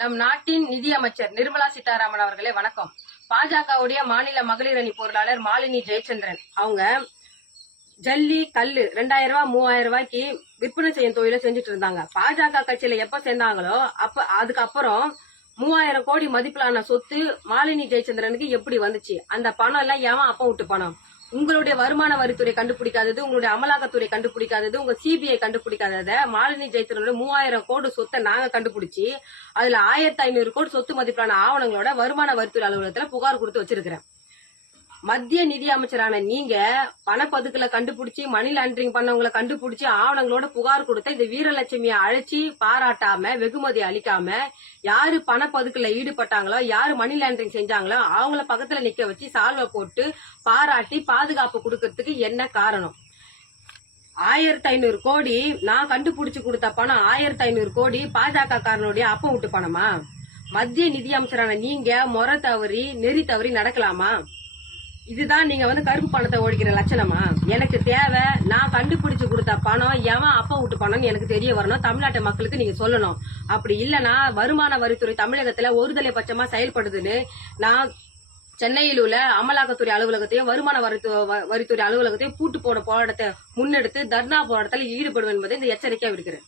நம் நாட்டின் நிதி அமைச்சர் நிர்மலா சீதாராமன் அவர்களே வணக்கம். பாஜகவுடைய மாநில மகளிர் அணி பொருளாளர் மாலினி ஜெயச்சந்திரன் அவங்க ஜல்லி கல்லு 2000 ரூபாய் 3000 ரூபாய்க்கு விற்பனை செய்யும் தொழில செஞ்சுட்டு இருந்தாங்க. பாஜக கட்சியில எப்ப சேர்ந்தாங்களோ அதுக்கப்புறம் 3000 கோடி மதிப்பிலான சொத்து மாலினி ஜெயச்சந்திரனுக்கு எப்படி வந்துச்சு? அந்த பணம் எல்லாம் ஏன் அப்ப விட்டு பணம்? உங்களுடைய வருமான வரித்துறை கண்டுபிடிக்காதது, உங்களுடைய அமலாக்கத்துறை கண்டுபிடிக்காதது, உங்க சிபிஐ கண்டுபிடிக்காதத மாலினி ஜெயச்சந்திரனோட 3000 கோடி சொத்தை நாங்க கண்டுபிடிச்சு அதுல 1500 கோடி சொத்து மதிப்பிலான ஆவணங்களோட வருமான வரித்துறை அலுவலகத்துல புகார் கொடுத்து வச்சிருக்கிறேன். மத்திய நிதி அமைச்சரான நீங்க பணப்பதுக்கல கண்டுபிடிச்சு மணி லாண்டரிங் பண்ணவங்களை கண்டுபிடிச்சு ஆவணங்களோட புகார் கொடுத்த இந்த வீரலட்சுமியை அழைச்சி பாராட்டாம வெகுமதி அளிக்காம யாரு பணப்பதுக்கல ஈடுபட்டாங்களோ யாரு மணி லாண்டரிங் செஞ்சாங்களோ அவங்கள பக்கத்துல நிக்க வச்சு சால்வை போட்டு பாராட்டி பாதுகாப்பு கொடுக்கறதுக்கு என்ன காரணம்? 1500 கோடி நான் கண்டுபிடிச்சு கொடுத்த பணம் 1500 கோடி பாஜக காரனுடைய அப்ப விட்டு பணமா? மத்திய நிதி அமைச்சரான நீங்க முறை தவறி நெறி தவறி நடக்கலாமா? இதுதான் நீங்க கருப்பு பணத்தை ஒழிக்கிற லட்சணமா? எனக்கு தேவை நான் கண்டுபிடிச்சு கொடுத்த பணம் எவன் அப்ப விட்டு பணம் எனக்கு தெரிய வரணும். தமிழ்நாட்டு மக்களுக்கு நீங்க சொல்லணும். அப்படி இல்லனா வருமான வரித்துறை தமிழகத்துல ஒருதலை பட்சமா செயல்படுதுன்னு நான் சென்னையில் உள்ள அமலாக்கத்துறை அலுவலகத்தையும் வருமான வரித்துறை அலுவலகத்தையும் பூட்டு போட போராட்டத்தை முன்னெடுத்து தர்ணா போராட்டத்தில் ஈடுபடுவேன் என்பதை இந்த எச்சரிக்கையா விடுக்கிறேன்.